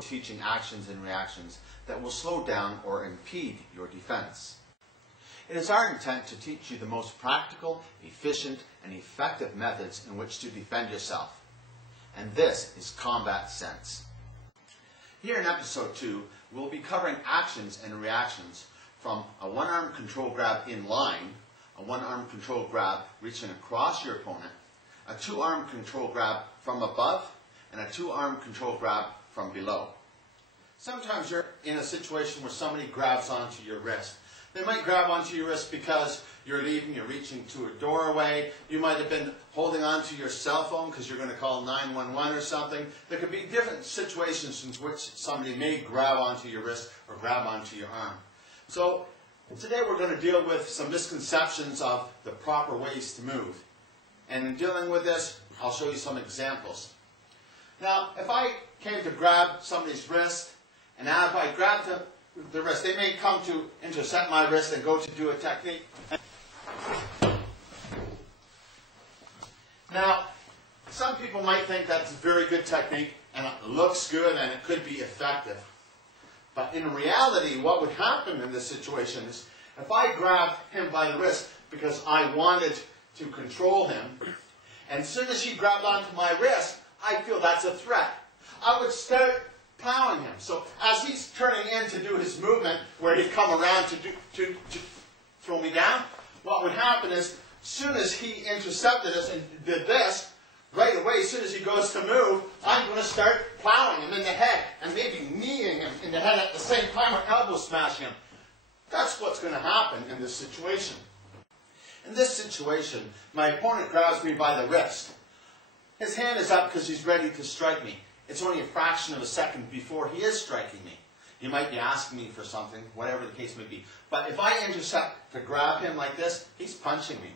for teaching actions and reactions that will slow down or impede your defense. It is our intent to teach you the most practical, efficient, and effective methods in which to defend yourself. And this is Combat Sense. Here in episode 2, we'll be covering actions and reactions from a one-arm control grab in line, a one-arm control grab reaching across your opponent, a two-arm control grab from above, and a two-arm control grab from below. Sometimes you're in a situation where somebody grabs onto your wrist. They might grab onto your wrist because you're leaving, you're reaching to a doorway. You might have been holding onto your cell phone because you're going to call 911 or something. There could be different situations in which somebody may grab onto your wrist or grab onto your arm. So today we're going to deal with some misconceptions of the proper ways to move. And in dealing with this, I'll show you some examples. Now, if I came to grab somebody's wrist, and now if I grab the wrist, they may come to intercept my wrist and go to do a technique. Now, some people might think that's a very good technique, and it looks good, and it could be effective. But in reality, what would happen in this situation is, if I grabbed him by the wrist because I wanted to control him, and as soon as he grabbed onto my wrist, I feel that's a threat. I would start plowing him. So as he's turning in to do his movement, where he'd come around to throw me down, what would happen is, as soon as he intercepted us and did this, right away, as soon as he goes to move, I'm going to start plowing him in the head, and maybe kneeing him in the head at the same time, or elbow smashing him. That's what's going to happen in this situation. In this situation, my opponent grabs me by the wrist. His hand is up because he's ready to strike me. It's only a fraction of a second before he is striking me. You might be asking me for something, whatever the case may be. But if I intercept to grab him like this, he's punching me.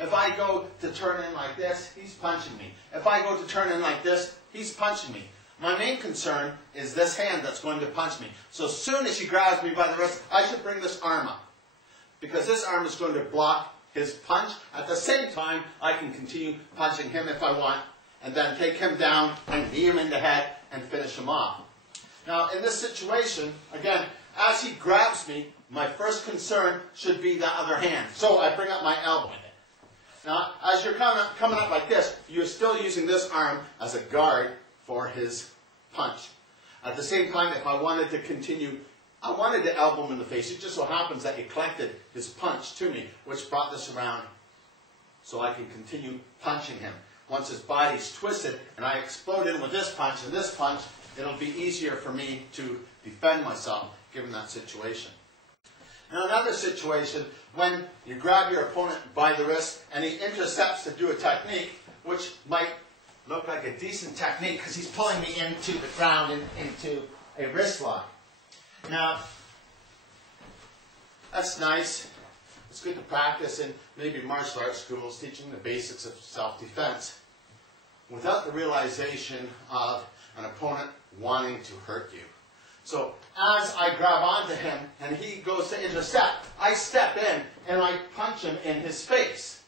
If I go to turn in like this, he's punching me. If I go to turn in like this, he's punching me. My main concern is this hand that's going to punch me. So as soon as he grabs me by the wrist, I should bring this arm up, because this arm is going to block his punch. At the same time, I can continue punching him if I want, and then take him down and knee him in the head and finish him off. Now, in this situation, again, as he grabs me, my first concern should be the other hand. So I bring up my elbow with it. Now, as you're coming up like this, you're still using this arm as a guard for his punch. At the same time, if I wanted to continue, I wanted to elbow him in the face. It just so happens that he collected his punch to me, which brought this around so I can continue punching him. Once his body's twisted and I explode in with this punch and this punch, it'll be easier for me to defend myself given that situation. Now, another situation, when you grab your opponent by the wrist and he intercepts to do a technique, which might look like a decent technique because he's pulling me into the ground and into a wrist lock. Now, that's nice. It's good to practice in maybe martial arts schools, teaching the basics of self-defense, without the realization of an opponent wanting to hurt you. So as I grab onto him and he goes to intercept, I step in and I punch him in his face.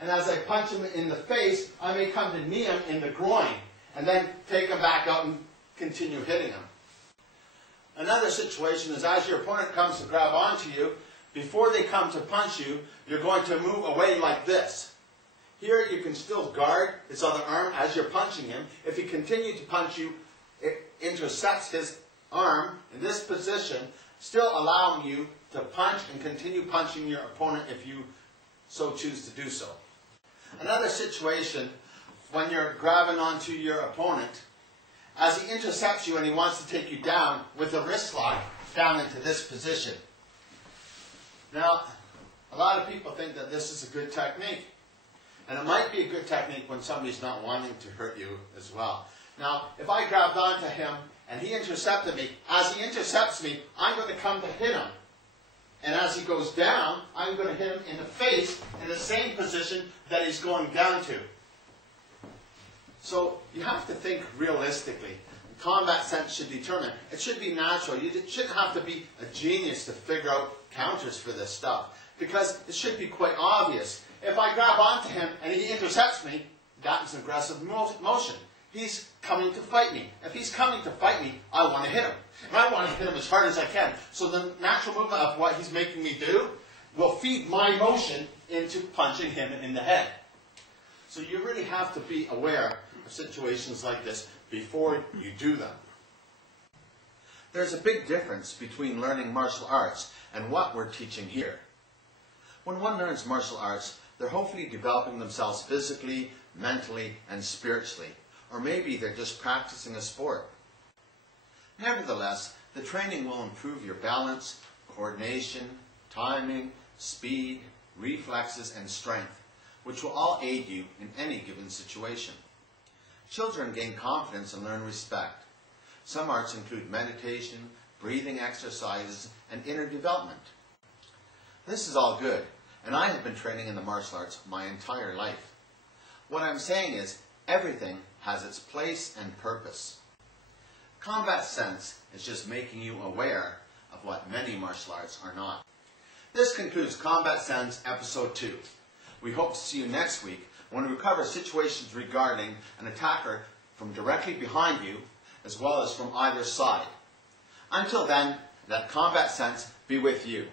And as I punch him in the face, I may come to knee him in the groin, and then take him back out and continue hitting him. Another situation is, as your opponent comes to grab onto you, before they come to punch you, you're going to move away like this. Here you can still guard his other arm as you're punching him. If he continues to punch you, it intercepts his arm in this position, still allowing you to punch and continue punching your opponent if you so choose to do so. Another situation, when you're grabbing onto your opponent, as he intercepts you and he wants to take you down with a wrist lock down into this position. Now, a lot of people think that this is a good technique. And it might be a good technique when somebody's not wanting to hurt you as well. Now, if I grabbed onto him and he intercepted me, as he intercepts me, I'm going to come to hit him. And as he goes down, I'm going to hit him in the face in the same position that he's going down to. So you have to think realistically. Combat sense should determine. It should be natural. You shouldn't have to be a genius to figure out counters for this stuff, because it should be quite obvious. If I grab onto him and he intercepts me, that's an aggressive motion. He's coming to fight me. If he's coming to fight me, I want to hit him. And I want to hit him as hard as I can. So the natural movement of what he's making me do will feed my motion into punching him in the head. So you really have to be aware of situations like this before you do them. There's a big difference between learning martial arts and what we're teaching here. When one learns martial arts, they're hopefully developing themselves physically, mentally, and spiritually. Or maybe they're just practicing a sport. Nevertheless, the training will improve your balance, coordination, timing, speed, reflexes, and strength, which will all aid you in any given situation. Children gain confidence and learn respect. Some arts include meditation, breathing exercises, and inner development. This is all good, and I have been training in the martial arts my entire life. What I'm saying is, everything has its place and purpose. Combat sense is just making you aware of what many martial arts are not. This concludes Combat Sense Episode 2. We hope to see you next week when we cover situations regarding an attacker from directly behind you as well as from either side. Until then, let combat sense be with you.